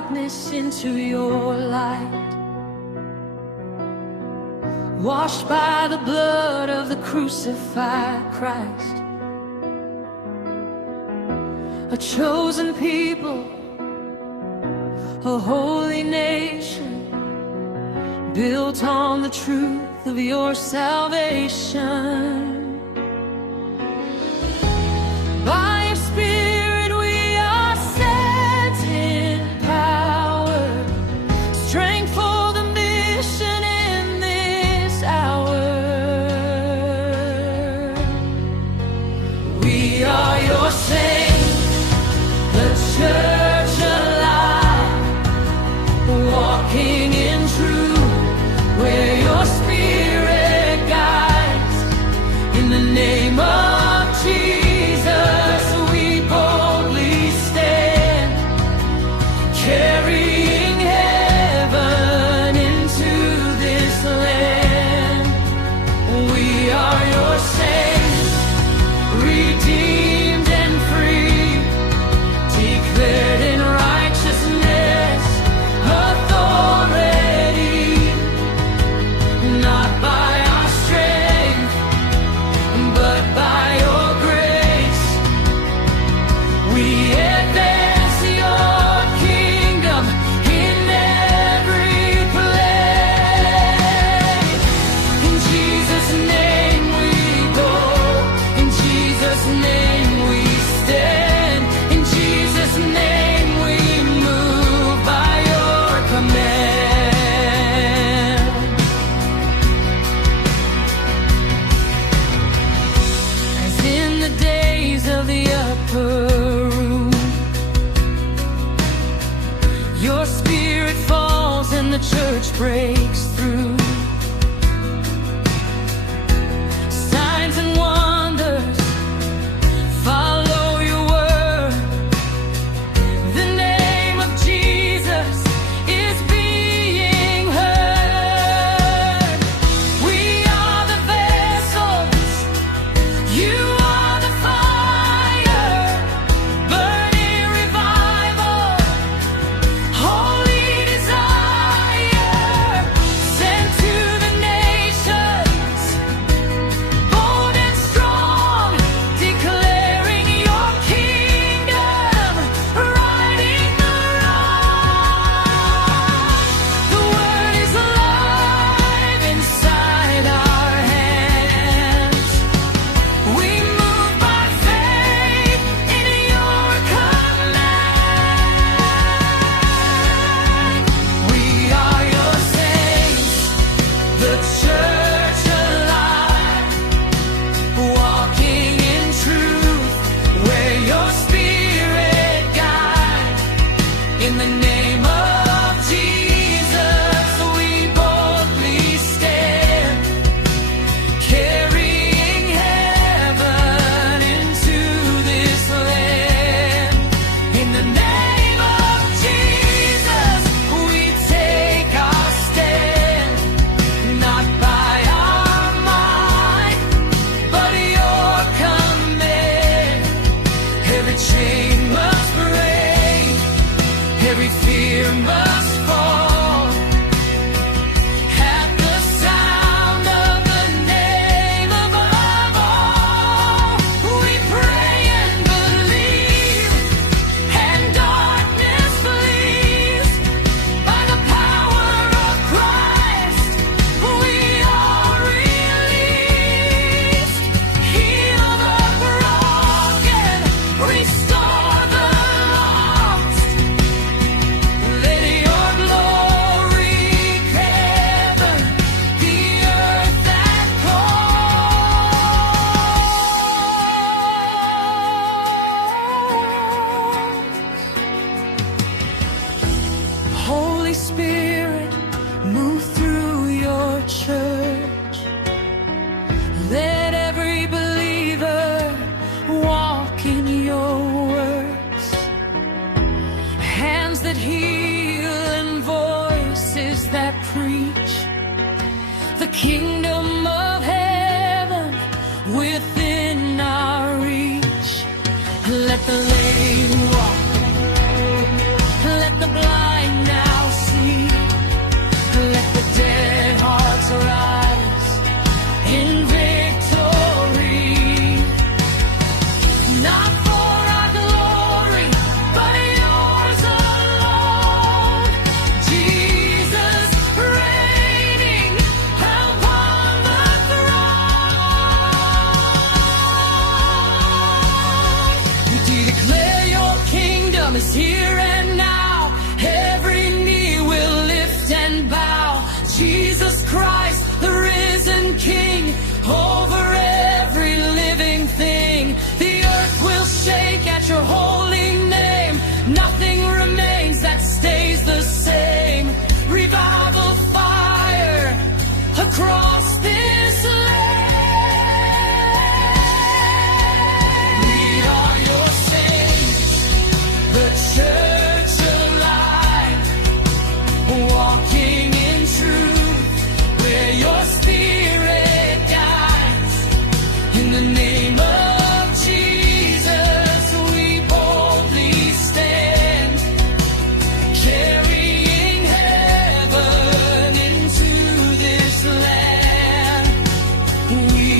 darkness into your light. Washed by the blood of the crucified Christ. A chosen people, a holy nation, built on the truth of your salvation. By your Spirit we are set in power, strength for the mission in this hour. We are your saints, the church alive, walking in truth, where your Spirit guides. In the name of Jesus, we boldly stand, carrying heaven into this land. We are your saints, redeemed and free, declared in righteousness, authority, not by our strength, but by your grace. We advance your kingdom in every place. In Jesus' name we go, in Jesus' name we stand, in Jesus' name we move by your command. As in the days of the upper room, your Spirit falls and the church breaks through. Signs and wonders follow your word. The name of Jesus is being heard. We are the vessels, you are the fire, burning revival, holy desire, sent to the nations, bold and strong, declaring your kingdom, righting the wrong. The word is alive inside our hands. We move by faith in your command. We are your saints, the church alive, walking in truth, where your Spirit guides. In the name of Jesus, we boldly stand, carrying heaven into this land. In the name of Jesus, we take our stand, not by our might, but your command. Every chain must break, every fear must fall. At the sound of the name above all, we pray and believe, and darkness flees. By the power of Christ, we are released. Heal the broken, restore the lost. Let your glory cover the earth that calls. Holy Spirit, move through your church. Let every believer walk in your words. Hands that heal and voices that preach the kingdom of heaven within our reach. Let the lame walk, let the blind your holy name. Nothing remains that stays the same. Revival fire across this land. We are your saints, the church alive, walking in truth, where your spirit guides. In the name of Jesus, we boldly stand, carrying heaven into this land. We